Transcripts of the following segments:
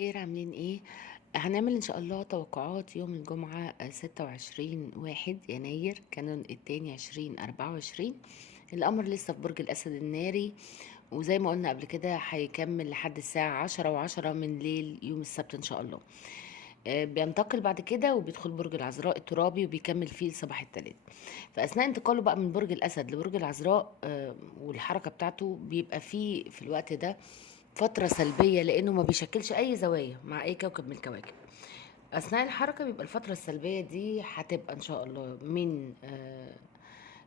خير عاملين ايه؟ هنعمل ان شاء الله توقعات يوم الجمعة 26/1 يناير كانون التاني 2024. القمر لسه في برج الأسد الناري، وزي ما قلنا قبل كده هيكمل لحد الساعة 10:10 من ليل يوم السبت ان شاء الله. بينتقل بعد كده وبيدخل برج العذراء الترابي وبيكمل فيه لصباح التلات. فأثناء انتقاله بقى من برج الأسد لبرج العذراء والحركة بتاعته بيبقى فيه في الوقت ده فترة سلبية، لأنه ما بيشكلش أي زوايا مع أي كوكب من الكواكب. أثناء الحركة بيبقى الفترة السلبية دي هتبقى إن شاء الله من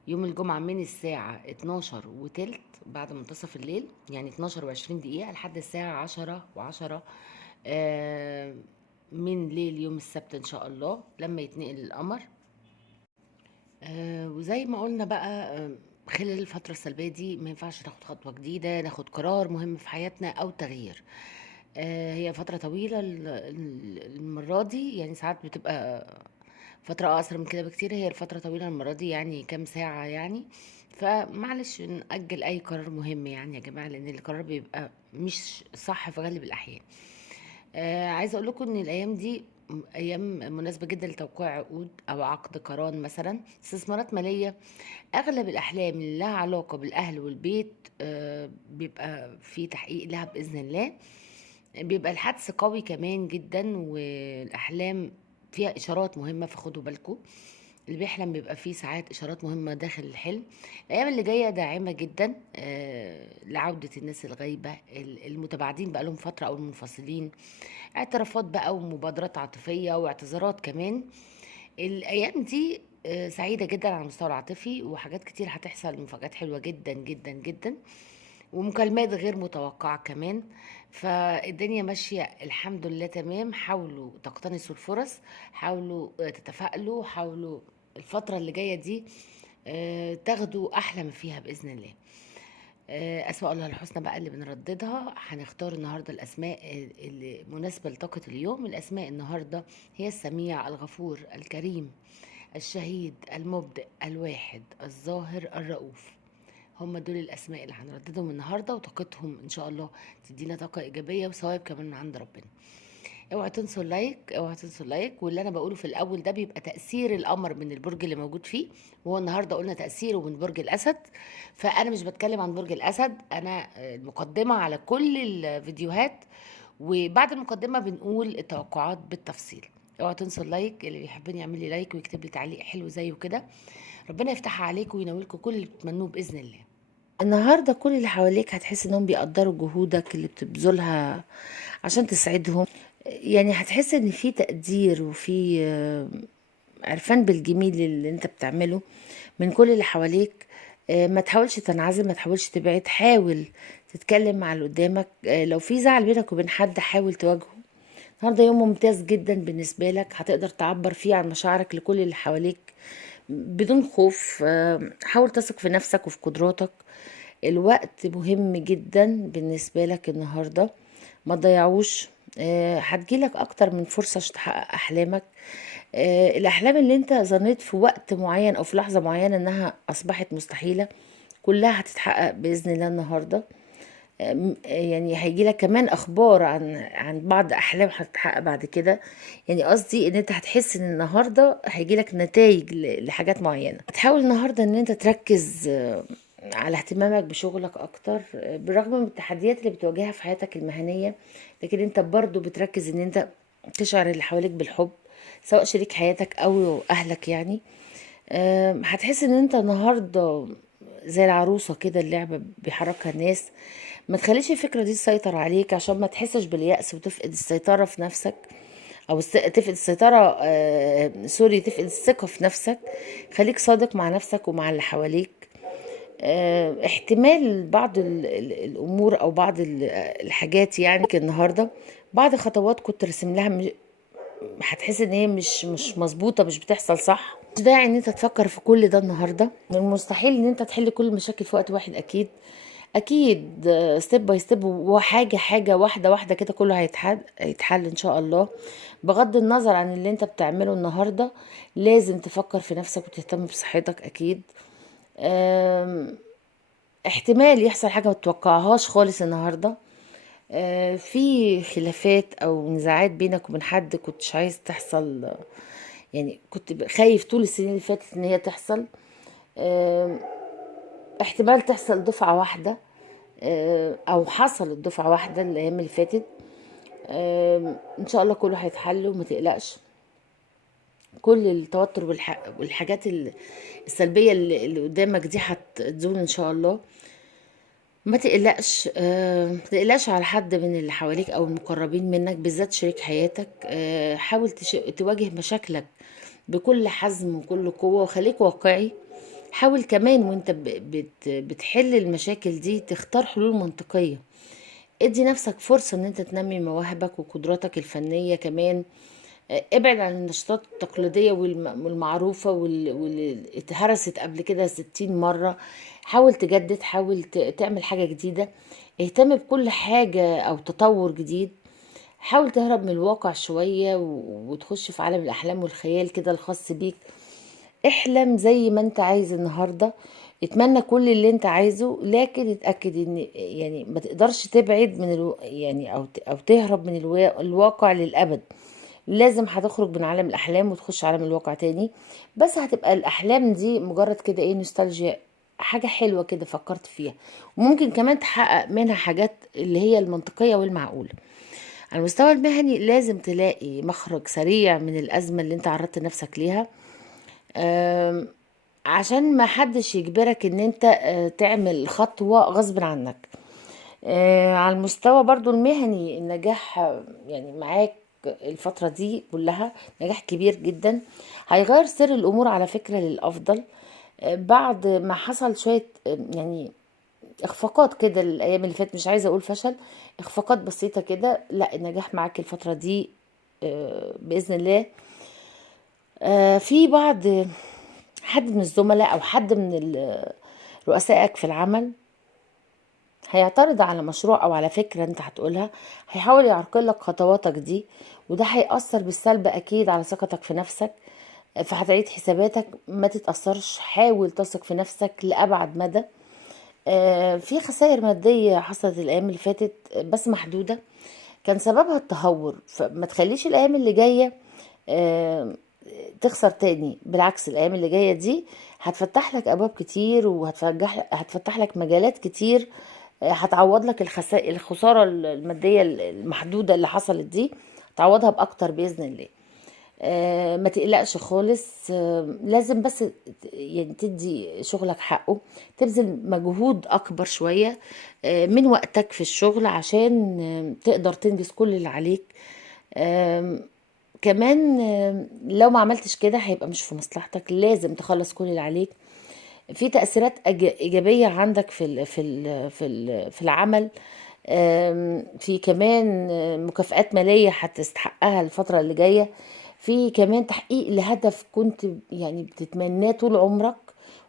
يوم الجمعة من الساعة 12 وتلت بعد منتصف الليل، يعني 12 و20 دقيقة لحد الساعة 10:10 من ليل يوم السبت إن شاء الله لما يتنقل القمر. وزي ما قلنا بقى، خلال الفترة السلبية دي ما ينفعش ناخد خطوة جديدة، ناخد قرار مهم في حياتنا أو تغيير. هي فترة طويلة المرة دي، يعني ساعات بتبقى فترة أقصر من كده بكتير. هي الفترة طويلة المرة دي، يعني كام ساعة يعني. فمعلش نأجل أي قرار مهم يعني يا جماعة، لأن القرار بيبقى مش صح في غالب الأحيان. عايزه اقول لكم ان الايام دي ايام مناسبه جدا لتوقيع عقود او عقد قران، مثلا استثمارات ماليه. اغلب الاحلام اللي لها علاقه بالاهل والبيت بيبقى في تحقيق لها باذن الله. بيبقى الحدس قوي كمان جدا، والاحلام فيها اشارات مهمه، فخدوا بالكم. اللي بيحلم بيبقى فيه ساعات اشارات مهمه داخل الحلم. الايام اللي جايه داعمه جدا لعوده الناس الغايبه، المتباعدين بقى لهم فتره او المنفصلين. اعترافات بقى ومبادرات عاطفيه واعتذارات كمان. الايام دي سعيده جدا على المستوى العاطفي، وحاجات كتير هتحصل، مفاجآت حلوه جدا جدا جدا، ومكالمات غير متوقعه كمان. فالدنيا ماشيه الحمد لله تمام. حاولوا تقتنصوا الفرص، حاولوا تتفائلوا، حاولوا الفتره اللي جايه دي تاخدوا احلى ما فيها باذن الله. أسماء الله الحسنى بقى اللي بنرددها، هنختار النهارده الأسماء اللي مناسبة لطاقة اليوم. الأسماء النهارده هي السميع، الغفور، الكريم، الشهيد، المبدئ، الواحد، الظاهر، الرؤوف. هم دول الأسماء اللي هنرددهم النهارده، وطاقتهم إن شاء الله تدينا طاقة إيجابية وثواب كمان من عند ربنا. اوعى تنسوا اللايك، اوعى تنسوا اللايك. واللي انا بقوله في الاول ده بيبقى تاثير القمر من البرج اللي موجود فيه، وهو النهارده قلنا تاثيره من برج الاسد. فانا مش بتكلم عن برج الاسد، انا المقدمه على كل الفيديوهات، وبعد المقدمه بنقول التوقعات بالتفصيل. اوعى تنسوا اللايك، اللي بيحبني يعمل لي لايك ويكتب لي تعليق حلو زيه كده. ربنا يفتحها عليكم وينولكم كل اللي بتتمنوه باذن الله. النهارده كل اللي حواليك هتحس انهم بيقدروا جهودك اللي بتبذلها عشان تسعدهم. يعني هتحس ان في تقدير وفي عرفان بالجميل اللي انت بتعمله من كل اللي حواليك. ما تحاولش تنعزل، ما تحاولش تبعد، حاول تتكلم مع اللي قدامك. لو في زعل بينك وبين حد حاول تواجهه. النهارده يوم ممتاز جدا بالنسبة لك، هتقدر تعبر فيه عن مشاعرك لكل اللي حواليك بدون خوف. حاول تثق في نفسك وفي قدراتك. الوقت مهم جدا بالنسبة لك النهاردة، ما تضيعوش. هتجيلك اكتر من فرصة عشان تحقق احلامك. الاحلام اللي انت ظنيت في وقت معين او في لحظة معينة انها اصبحت مستحيلة، كلها هتتحقق باذن الله النهارده. يعني هيجيلك كمان اخبار عن بعض احلام هتتحقق بعد كده. يعني قصدي ان انت هتحس ان النهارده هيجيلك نتائج لحاجات معينه. هتحاول النهارده ان انت تركز على اهتمامك بشغلك اكتر، بالرغم من التحديات اللي بتواجهها في حياتك المهنيه. لكن انت برضو بتركز ان انت تشعر اللي حواليك بالحب، سواء شريك حياتك او اهلك يعني. هتحس ان انت النهارده زي العروسه كده، اللعبه بيحركها الناس. ما تخليش الفكره دي تسيطر عليك عشان ما تحسش باليأس وتفقد السيطره في نفسك، او تفقد السيطره، سوري، تفقد الثقه في نفسك. خليك صادق مع نفسك ومع اللي حواليك. احتمال بعض الامور او بعض الحاجات يعني النهارده، بعض خطوات كنت رسم لها هتحس ان هي مش مظبوطه، مش بتحصل صح. مش داعي ان انت تفكر في كل ده النهارده. من المستحيل ان انت تحل كل المشاكل في وقت واحد، اكيد اكيد. ستيب باي ستيب، وحاجه حاجه، واحده واحده كده، كله هيتحل ان شاء الله. بغض النظر عن اللي انت بتعمله النهارده، لازم تفكر في نفسك وتهتم بصحتك اكيد. احتمال يحصل حاجه ما تتوقعهاش خالص النهارده. في خلافات او نزاعات بينك وبين حد كنتش عايز تحصل، يعني كنت خايف طول السنين اللي فاتت ان هي تحصل. آه، احتمال تحصل دفعة واحدة، او حصلت دفعة واحدة الايام اللي فاتت. ان شاء الله كله هيتحل وما تقلقش. كل التوتر والحاجات السلبية اللي قدامك دي هتزول ان شاء الله. ما تقلقش، ما تقلقش على حد من اللي حواليك او المقربين منك، بالذات شريك حياتك. حاول تواجه مشاكلك بكل حزم وكل قوة، وخليك واقعي. حاول كمان وانت بتحل المشاكل دي تختار حلول منطقية. ادي نفسك فرصة ان انت تنمي مواهبك وقدراتك الفنية كمان. ابعد عن النشاطات التقليدية والمعروفة واللي اتهرست قبل كده 60 مرة. حاول تجدد، حاول تعمل حاجة جديدة. اهتم بكل حاجة او تطور جديد. حاول تهرب من الواقع شوية وتخش في عالم الأحلام والخيال كده الخاص بيك. احلم زي ما انت عايز النهاردة. اتمنى كل اللي انت عايزه، لكن اتأكد ان يعني ما تقدرش تبعد من يعني او تهرب من الواقع للأبد. لازم هتخرج من عالم الأحلام وتخش عالم الواقع تاني. بس هتبقى الأحلام دي مجرد كده ايه، نوستالجيا، حاجة حلوة كده فكرت فيها. وممكن كمان تحقق منها حاجات اللي هي المنطقية والمعقولة. على المستوى المهني لازم تلاقي مخرج سريع من الأزمة اللي انت عرضت نفسك ليها. آم، عشان ما حدش يجبرك ان انت تعمل خطوة غصب عنك. على المستوى برضو المهني النجاح يعني معاك الفترة دي كلها نجاح كبير جدا. هيغير سير الأمور على فكرة للأفضل. بعد ما حصل شوية يعني اخفاقات كده الأيام اللي فاتت، مش عايزة أقول فشل، اخفاقات بسيطة كده. لا، النجاح معاك الفترة دي بإذن الله. في بعض حد من الزملاء أو حد من رؤسائك في العمل هيعترض على مشروع او على فكرة انت هتقولها. هيحاول يعرقل لك خطواتك دي، وده هيأثر بالسلب اكيد على ثقتك في نفسك. فهتعيد حساباتك، ما تتأثرش، حاول تثق في نفسك لأبعد مدى. في خسائر مادية حصلت الأيام اللي فاتت بس محدودة، كان سببها التهور. فما تخليش الأيام اللي جاية آه، تخسر تاني. بالعكس، الأيام اللي جاية دي هتفتح لك أبواب كتير، هتفتح لك مجالات كتير. هتعوض لك الخسارة المادية المحدودة اللي حصلت دي، تعوضها بأكتر بإذن الله. ما تقلقش خالص. لازم بس يعني تدي شغلك حقه، تبذل مجهود أكبر شوية من وقتك في الشغل عشان تقدر تنجز كل اللي عليك. آم، كمان لو ما عملتش كده هيبقى مش في مصلحتك. لازم تخلص كل اللي عليك. في تأثيرات إيجابية عندك في العمل. في كمان مكافآت مالية هتستحقها الفترة اللي جاية. في كمان تحقيق لهدف كنت يعني بتتمناه طول عمرك،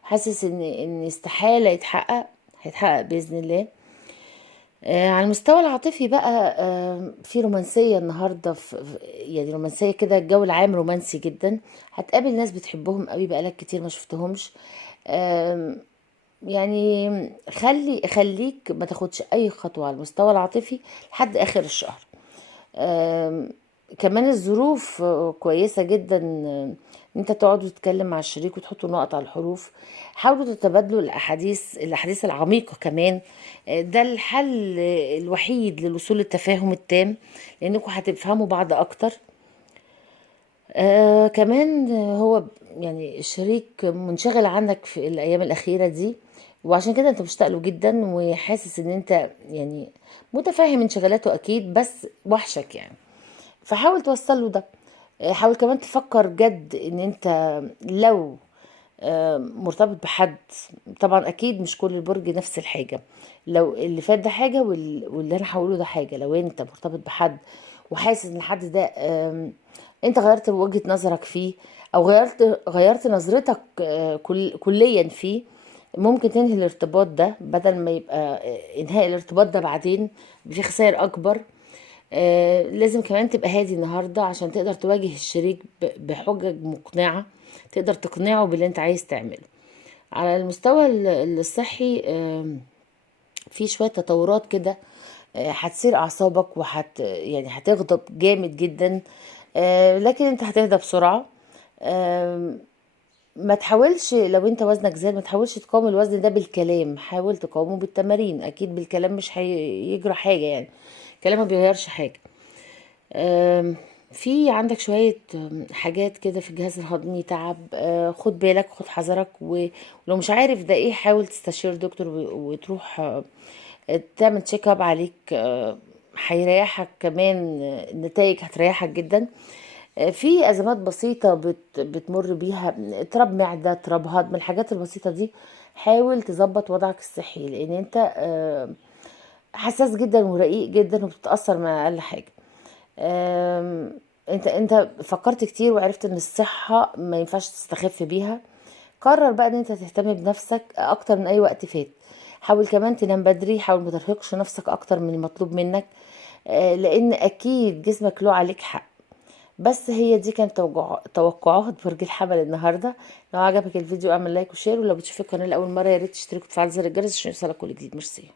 وحاسس ان استحالة يتحقق، هيتحقق بإذن الله. على المستوى العاطفي بقى، في رومانسية النهاردة، يعني رومانسية كده، الجو العام رومانسي جدا. هتقابل ناس بتحبهم قوي بقالك كتير ما شفتهمش. آم، يعني خليك ما تاخدش اي خطوة على المستوى العاطفي لحد اخر الشهر. آم، كمان الظروف كويسة جدا. ان انت تقعد تتكلم مع الشريك وتحطوا نقط على الحروف. حاولوا تتبادلوا الاحاديث العميقة كمان. ده الحل الوحيد للوصول للتفاهم التام، لانكم هتفهموا بعض اكتر. كمان هو يعني الشريك منشغل عنك في الايام الاخيره دي، وعشان كده انت مشتاق له جدا وحاسس ان انت يعني متفاهم انشغالاته اكيد، بس وحشك يعني. فحاول توصل له ده. حاول كمان تفكر جد ان انت لو مرتبط بحد، طبعا اكيد مش كل البرج نفس الحاجه. لو اللي فات ده حاجه واللي انا هقوله ده حاجه، لو انت مرتبط بحد وحاسس ان الحد ده انت غيرت وجهة نظرك فيه، او غيرت نظرتك كليا فيه، ممكن تنهي الارتباط ده بدل ما يبقى انهاء الارتباط ده بعدين في خسائر اكبر. لازم كمان تبقى هادي النهاردة عشان تقدر تواجه الشريك بحجج مقنعة، تقدر تقنعه باللي انت عايز تعمله. على المستوى الصحي، في شوية تطورات كده هتثير اعصابك يعني هتغضب جامد جدا. لكن انت هتهدى بسرعة. آم، ما تحاولش لو انت وزنك زاد، ما تحاولش تقاوم الوزن ده بالكلام، حاول تقاومه بالتمارين. اكيد بالكلام مش هيجرى حاجة يعني، الكلام ما بيغيرش حاجة. آم، في عندك شوية حاجات كده في الجهاز الهضمي تعب. خد بالك، خد حذرك، ولو مش عارف ده ايه حاول تستشير دكتور وتروح تعمل تشيك اب عليك. هيريحك كمان. النتائج هتريحك جدا. في ازمات بسيطة بتمر بيها، اضطراب معدة، اضطراب هضم، الحاجات البسيطة دي حاول تظبط وضعك الصحي، لان انت حساس جدا ورقيق جدا وبتتأثر مع اقل حاجة. انت فكرت كتير وعرفت ان الصحة ما ينفعش تستخف بيها. قرر بقى ان انت تهتم بنفسك اكتر من اي وقت فات. حاول كمان تنام بدري، حاول ما ترهقش نفسك اكتر من المطلوب منك. لان اكيد جسمك له عليك حق. بس هي دي كانت توقعات برج الحمل النهارده. لو عجبك الفيديو اعمل لايك وشير، ولو بتشوف القناه لاول مره يا ريت تشترك وتفعل زر الجرس عشان يوصلك كل جديد. ميرسي.